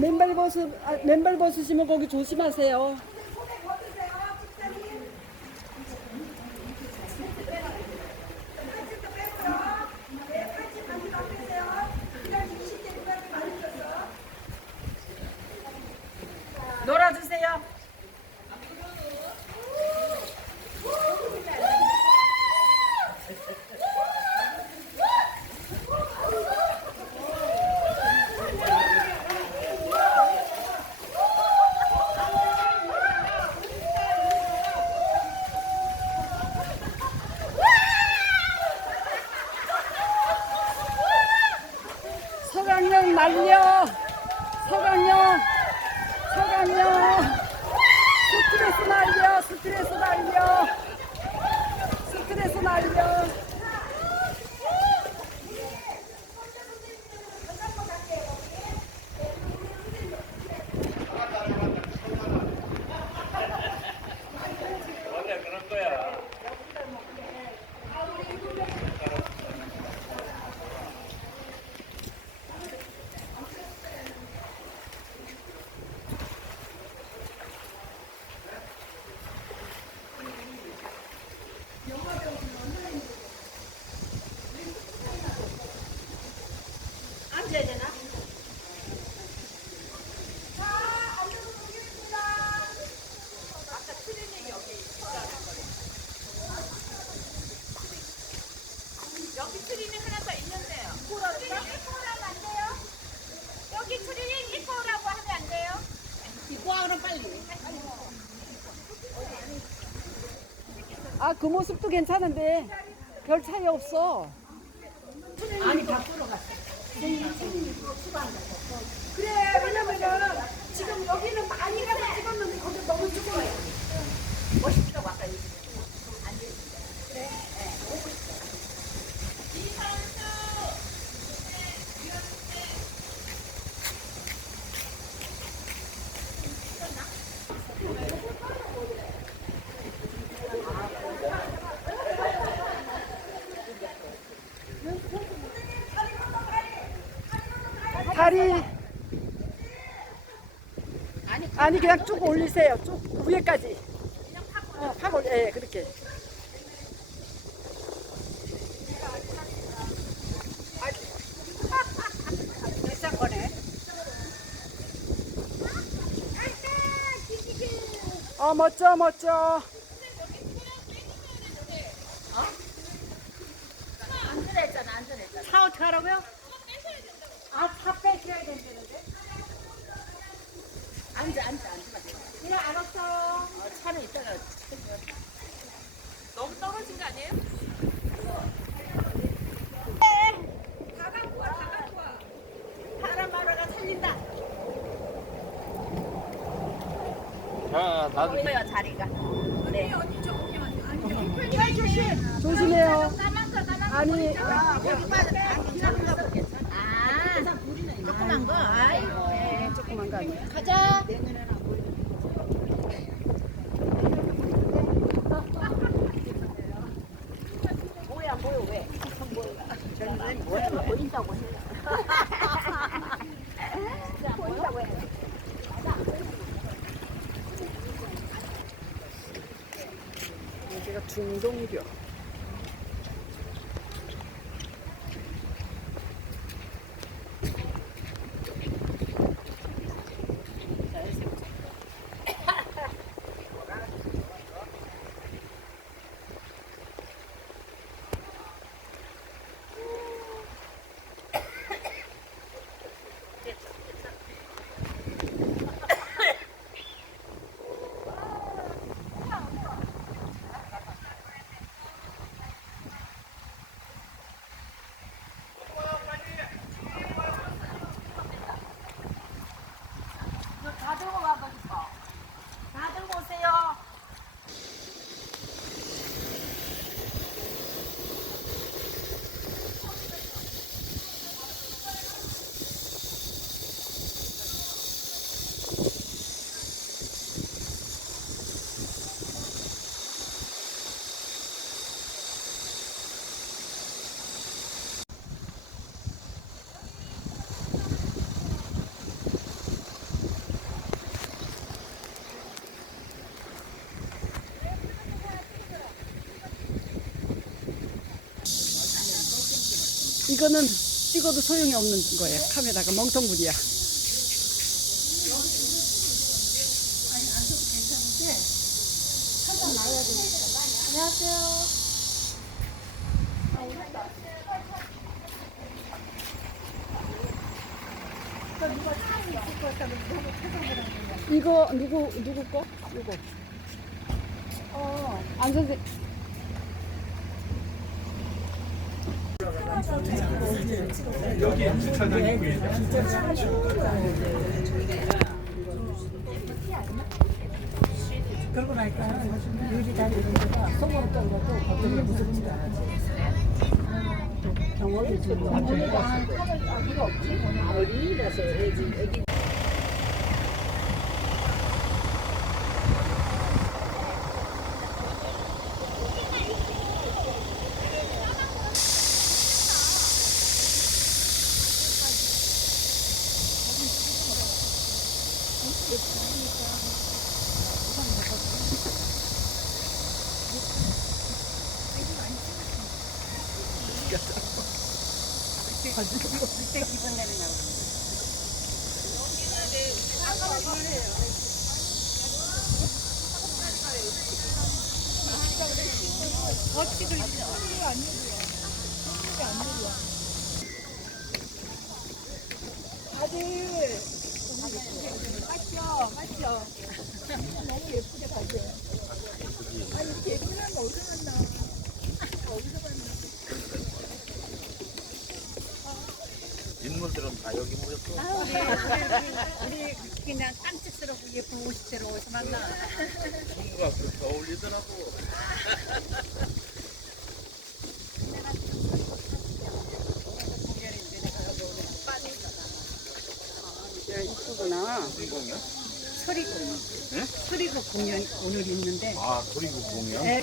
맨발 벗으 아, 맨발 벗으시면 거기 조심하세요. 놀아주세요. 서강령 날려. 서강령. 서강령. 스트레스 날려. 스트레스 날려. 스트레스 날려. 원래 그런 거야. 앉아야 되나? 아까 트레이닝 여기 여기 트레이닝 하나 더 있는데요. 트레이닝 입고 오라고 안 돼요? 여기 트레이닝 입고 오라고 하면 안 돼요? 입고 와 그럼 빨리. 아, 그 모습도 괜찮은데 별 차이 없어. 아니 밖으로 갔어. 그래 왜냐면은 지금 여기는 많이 가서 찍었는데 거기 너무 조금해 멋있다고 아까 얘기. 다리 아니 그냥 쭉 올리세요. 쭉 위에까지. 어, 팍 올려. 예, 그렇게. 비싼 거네. 어, 멋져, 멋져. 안전했잖아, 안전했잖아. 차 어떻게 하라고요? 아차 빼셔야 된다는데 앉아, 앉아, 앉아. 그래 알았어 어, 차는 이따가 너무 떨어진 거 아니에요? 다 갖고 와, 다 갖고 와. 사람 마라가 살린다. 자, 나도 보여요, 자리가. 네. 조심해요. 아니, 여기 빠져. 아, 기나은가 보겠어. 아, 조그만 거. 아이고. 예. 조그만 거 아니야. 가자. 이거는 찍어도 소용이 없는 거예요. 카메라가 멍텅구리야. 이거 누구 누구 거? 이거. 어, 안 선생. 그러고 나니까 유리 다리 이런 데가 속으로 떨어도 어떻게 무섭지가 않아. 경험이 좀 인물들은 다 여기 모였어. 우리 그냥 깜찍스럽고 예쁜 옷이로 오서 만나. 친구가 그렇게 어울리더라고. 야, 이쁘구나. 응? 공연 오늘 있는데. 아, 도리국 공연? 네.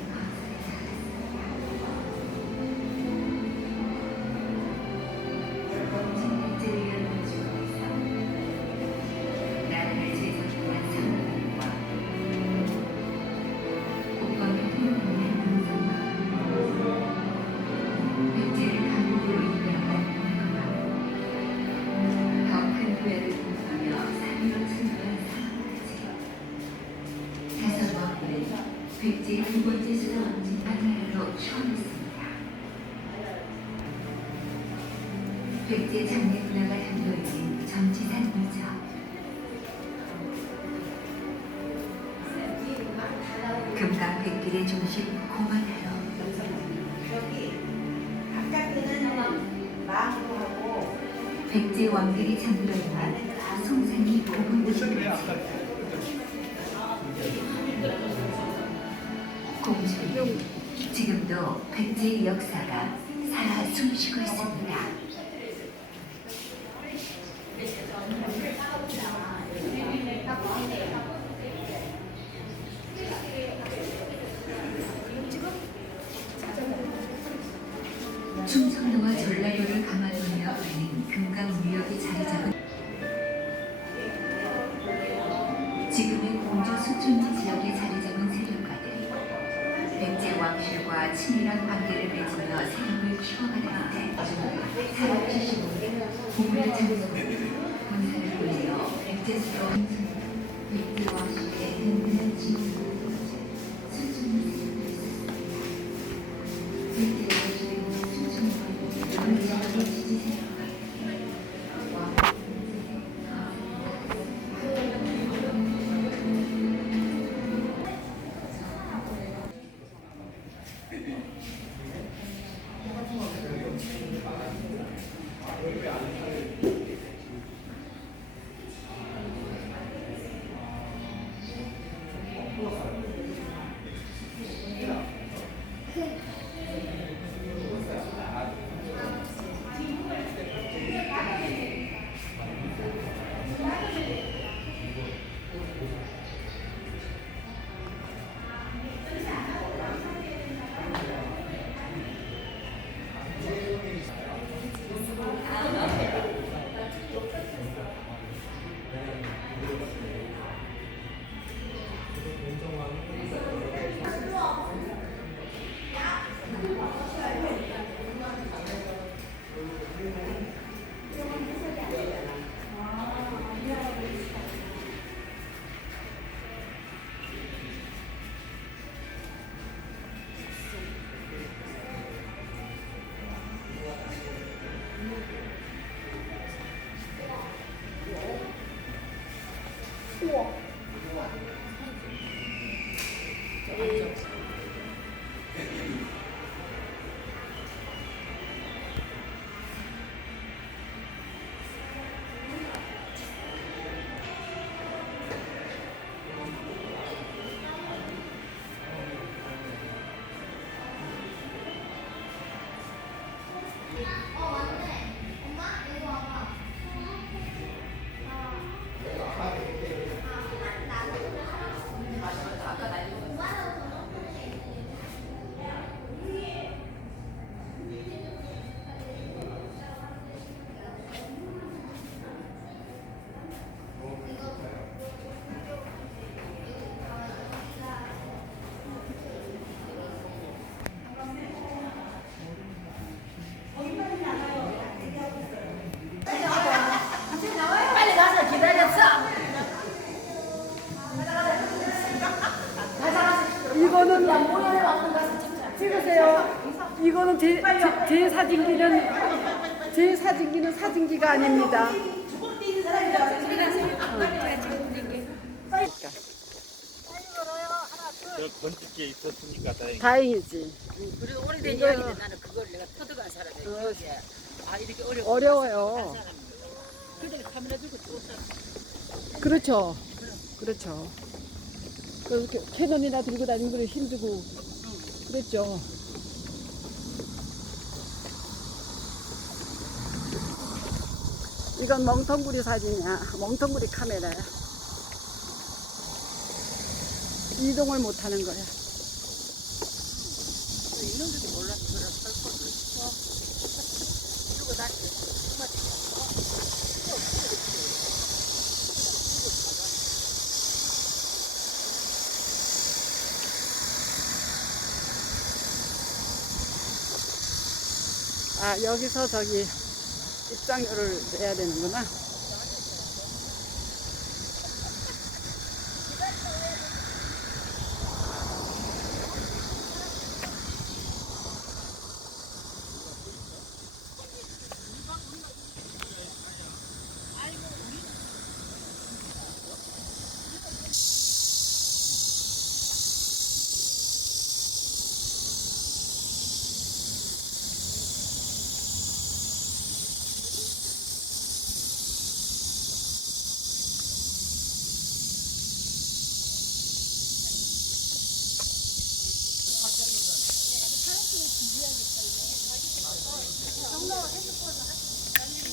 백제 왕들이 있는 송산이 고분부지까지 공주님 지금도 백제의 역사가 살아 숨쉬고 있습니다. 친밀한 관계를 맺으며 세력을 키워가는데 사람 75년 공을 장소로 군사를 보내어 백제수로 백 사진기는 제 사진기는 사진기가 아닙니다. 저 건축기에 있었으니까 다행히. 다행이지. 그래도 오래된 이야기인데 나는 그걸 내가 터득한 사람이 어. 아 이렇게 어려 어려워요. 그때 카메라 들고 쫓아 그렇죠. 그렇죠. 그 캐- 캐논이나 들고 다니는 거 힘들고 그랬죠. 이건 멍텅구리 사진이야. 멍텅구리 카메라야. 이동을 못 하는 거야. 그래 설거 그리고 다시 아, 여기서 저기 입장료를 내야 되는구나.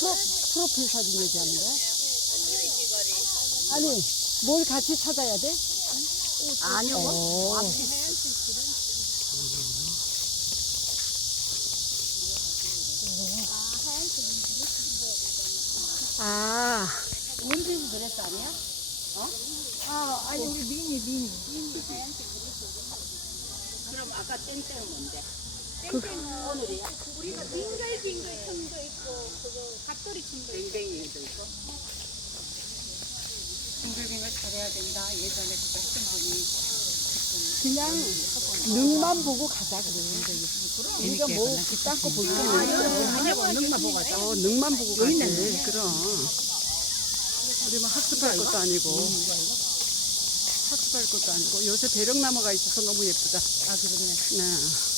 프로, 프로필 사진 얘기하는 거야? 아니, 뭘 같이 찾아야 돼? 아니요. 아, 원피스 드레스 아니야? 아, 아니, 우리 미니, 미니. 그럼 아까 땡땡 뭔데? 우리가 빙글빙글 춤도 있고 그거 갓돌이 춤도 있고 땡땡이도 있고 빙글빙글 잘해야 된다 예전에 그거 했던 분이 그냥 능만 보고 가자, 그래. 우리가 뭐, 볼거 없어. 능만 보고 가자 어, 능만 보고 가지. 그럼. 우리 뭐 학습할 것도 아니고. 학습할 것도 아니고. 요새 배령나무가 있어서 너무 예쁘다. 아, 그러네. 네.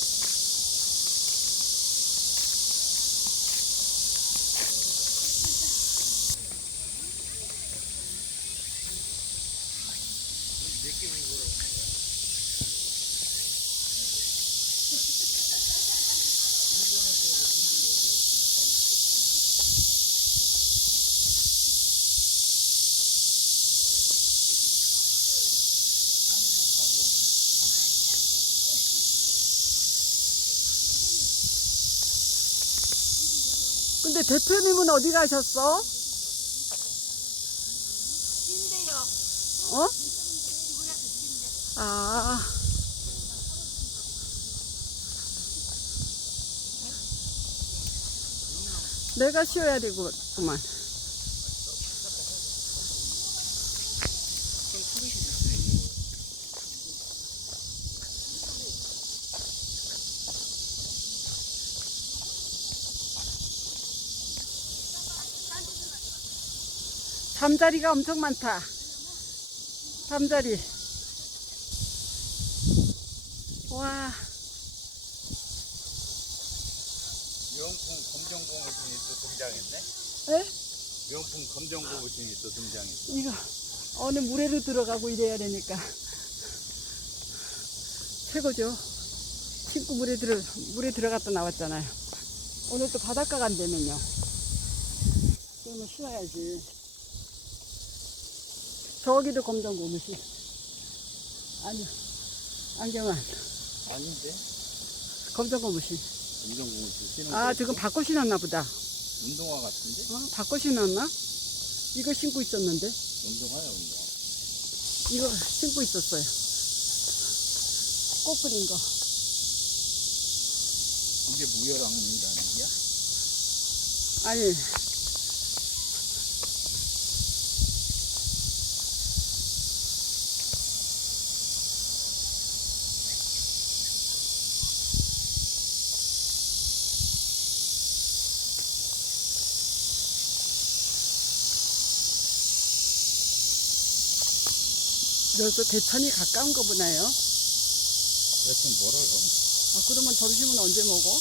근데 대표님은 어디 가셨어? 어? 아. 내가 쉬어야 되구만. 잠자리가 엄청 많다. 잠자리. 와, 명품 검정고무신이 또 등장했네. 에? 명품 검정고무신이 또 등장했어. 이거 어느 물에로 들어가고 이래야 되니까 최고죠. 신고 물에 들어 물에 들어갔다 나왔잖아요. 오늘 또 바닷가 간다면요. 그러면 신어야지. 저기도 검정 고무신. 아니 안경은 아닌데? 검정 고무신. 검정 고무신 신은 아, 거 지금 바꿔 신었나 보다. 운동화 같은데? 어, 바꿔 신었나? 이거 신고 있었는데. 운동화야 운동화. 이거 신고 있었어요. 꽃 그린 거. 이게 무열왕릉이라는 얘기야? 아니. 여기서 대천이 가까운 거 보나요? 대천 멀어요. 아, 그러면 점심은 언제 먹어?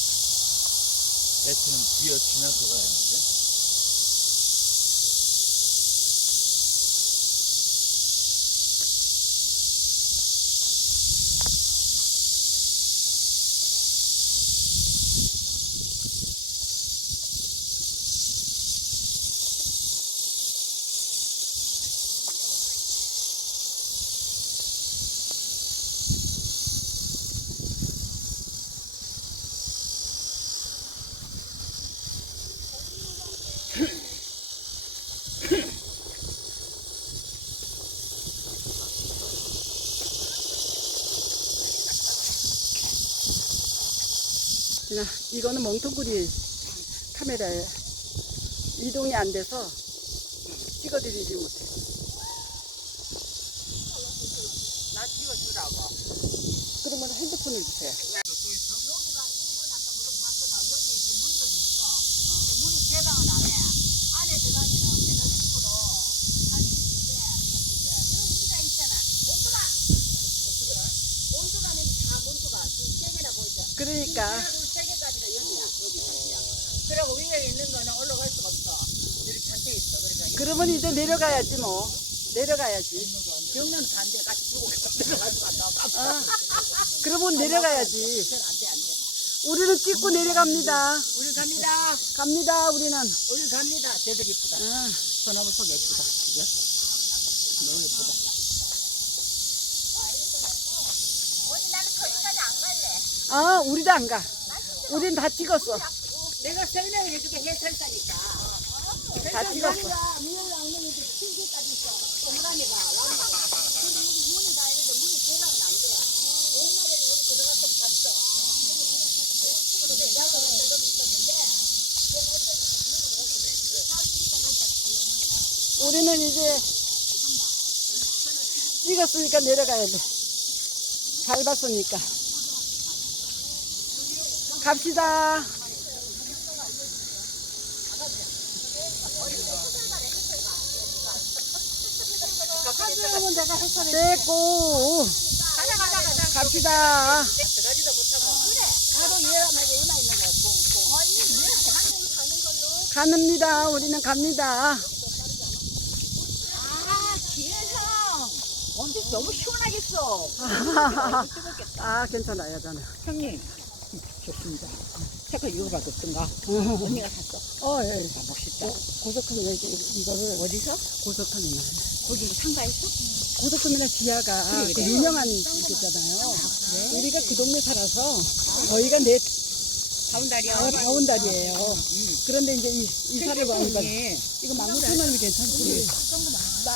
대천은 비어 지나서 가야 하는데. 이거는 멍텅구리 카메라에 이동이 안 돼서 찍어드리지 못해. 나 찍어주라고. 그러면 핸드폰을 주세요. 그러니까 세 개까지가 여기야. 여기 사이야. 그리고 위에 있는 거는 올라갈 수가 없어. 이렇게 잔뜩 있어. 그러니까 그러면 이제 내려가야지 뭐. 내려가야지. 경련 반대 같이 주고 내려갈 수가 없어. 아, 그러면 내려가야지. 그건 안 돼, 안 돼. 우리는 찍고 내려갑니다. 우리 갑니다. 갑니다. 우리는. 우리 갑니다. 제대로 이쁘다. 아, 소나무 속 예쁘다. 그죠? 너무 예쁘다. 아, 우리도 안 가. 우린 다 찍었어. 내가 설명해 주게 해설사니까. 다 찍었어. 우리는 이제 찍었으니까 내려가야 돼. 밟았으니까. 갑시다. 됐고. 갑시다. 갑니다. 우리는 갑니다. 아, 너무 시원하겠어. 아, 괜찮아요, 저는. 형님. 좋습니다. 색깔 이거밖에 없던가? 언니가 샀어. 어, 예. 아, 멋있다. 이제 이거를 어디서? 고속터미널. 거기 상가에서? 고속터미널 지하가 그래, 그 그래. 유명한 곳이잖아요. 우리가 그 동네 살아서 저희가 내 가운다리야. 아, 바운다리예요. 그런데 이제 이, 이사를 와니까 예. 이거 만 구천 원이 괜찮지.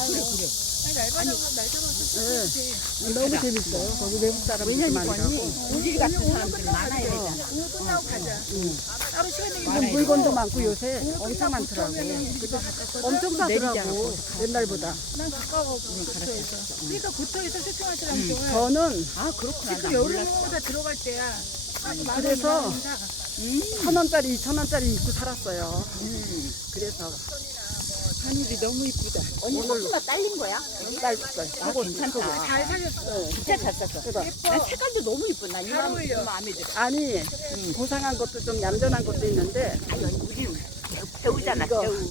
그래, 그래. 예. 너무 재밌어요. 거기 외국 많이 가고. 우리 같은 사람들이 많아야 되잖아. 이건 물건도 많고 요새 엄청 많더라고. 엄청 싸더라고. 옛날보다. 그러니까 구토에서 쇼핑할 사람 음, 좋아요. 저는 아, 그렇구나. 지금 여름보다 들어갈 때야. 그래서 천 원짜리, 이천 원짜리 입고 살았어요. 음. 그래서 하늘이 너무 이쁘다. 언니 소스가 딸린 거야? 딸었어요. 아, 괜찮다. 잘 살렸어. 진짜 잘 쌌어. 그래서 난 색깔도 너무 이쁘다. 이잘 마음, 어울려. 이 마음에 들어. 아니 고상한 것도 좀 얌전한 것도 있는데 아니, 우리 배우, 배우잖아, 이거. 배우.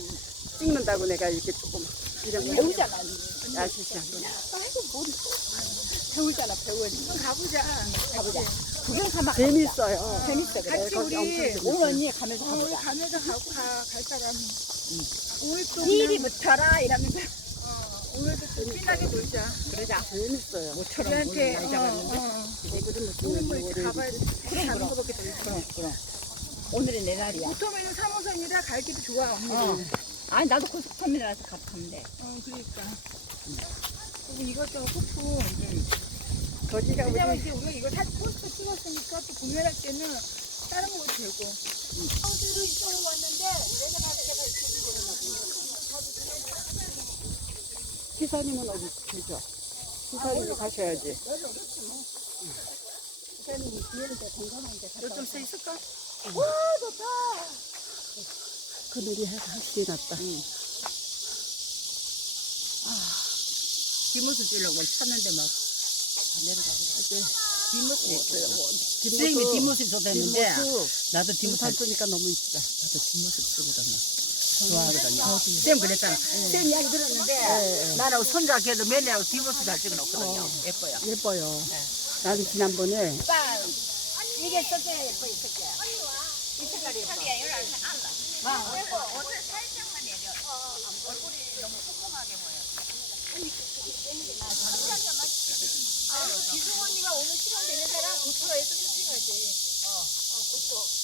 찍는다고 내가 이렇게 조금 이런 거 배우잖아. 아시죠? 배우잖아, 배우. 가보자. 가보자. 구경 삼아. 재밌어요. 재밌어, 그래. 같이 거기 우리 엄청 재밌어요. 오늘 언니 가면서 우리 가보자. 가면서 가고 가, 갈 사람. 오늘 또 일이 붙어라, 이러면서. 그냥, 어, 오늘도 좀 신나게 놀자. 그러자. 재밌어요. 모처럼 우리한테 날 어. 어. 애들은 뭐 오늘 뭐뭐 이렇게 가봐야 돼. 그럼 그럼. 그럼 그럼. 오늘이 내 날이야. 보통에는 3호선이라 갈 길이 좋아. 어. 아니 나도 고속터미널에서 가는데 어, 그러니까. 그리고 이것저것 호프. 거기가 왜냐면 이제 우리가 이거 사진 포스터 찍었으니까 또 구매할 때는 다른 거 되고. 어디로 이쪽으로 왔는데 내가 제가 시사님은 어디 계죠? 시사님 가셔야지. 요즘 써 있을까? 그늘이 확실히 낫다. 뒷모습 주려고 찾는데 막 뒷모습 있어요. 선생님이 뒷모습 쏟았는데. 나도 뒷모습 살 쓰니까 너무 이쁘다. 나도 뒷모습 쓰거든요. 좋아하거든요. 쌤 그랬잖아. 쌤 이야기 들었는데 나는 손자 걔도 맨날 뒷모습 잘 찍어놓거든요. 예뻐요. 예뻐요. 나도 지난번에 이게 썼어야 예뻐 이 새끼야. 이 색깔이 예뻐. 그리고 옷을 살짝만 내려. 얼굴이 너무 꼼꼼하게 보여. 아, 기승 언니가 오늘 시간 되는 사람 고토에서 쇼핑하지. 어, 어, 고토.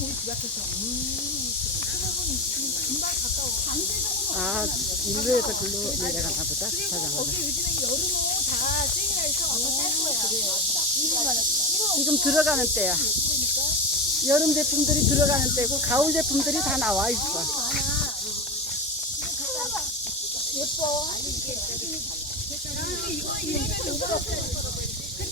우리 집 앞에서 금방 가까워. 아, 일루에서 글로 내려가나 보다. 거기 요즘에 여름은 다 세일해서 아마 쌀 거야. 지금 들어가는 때야. 여름 제품들이 들어가는 때고 가을 제품들이 다 나와 있어.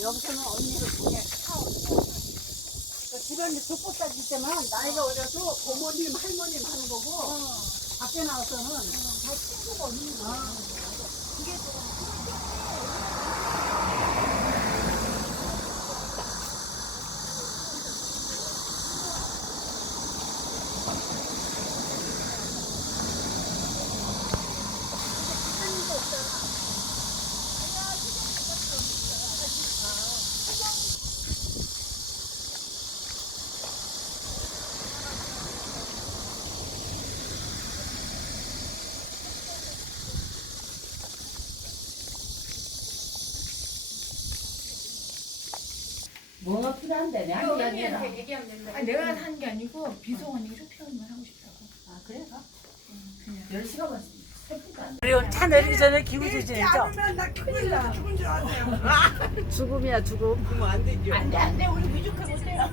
여기서는 언니를 보내. 집안에 족보 따질 때만 나이가 어려서 고모님 할머님 하는 거고 밖에 나와서는 다 친구가 없는 거야. 뭐가 필요한데 내 이야기해라. 아니, 내가 한 게 아니고 비송 언니가 쇼핑을 하고 싶다고. 아 그래서? 10시가 면 그리고 차 내리기 전에 조절해줘. 않으면 나 큰일 나. 죽은 줄 아세요. 죽음이야 죽음. 안돼 안 돼 우리 무조건 못해요.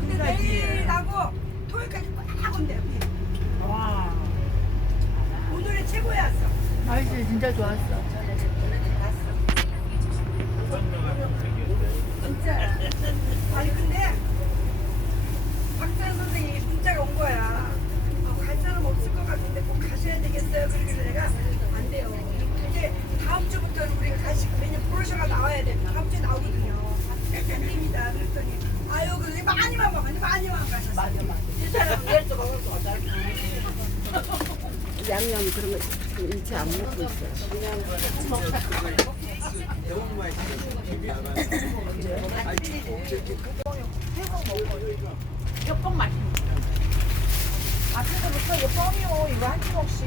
근데 내일하고 토요일까지 꽉 온대. 와. 오늘의 최고였어. 날씨 진짜 좋았어. 진짜. 아니 근데 박찬 선생님이 문자가 온 거야. 아, 갈 사람 없을 것 같은데 꼭 가셔야 되겠어요. 그래서 내가 안 돼요. 이제 다음 주부터 우리 가시 왜냐면 브로셔가 나와야 돼. 다음 주에 나오거든요. 안 됩니다. 그랬더니 아유 그래 많이만 먹어. 많이만 가셨어. 맞아 맞아. 이 사람 낼 수가 없어. 양념 그런 거 일체 안 먹고 있어요. 몇번 마시는 아침부터 이거 뻥이요. 이거 한 주먹씩.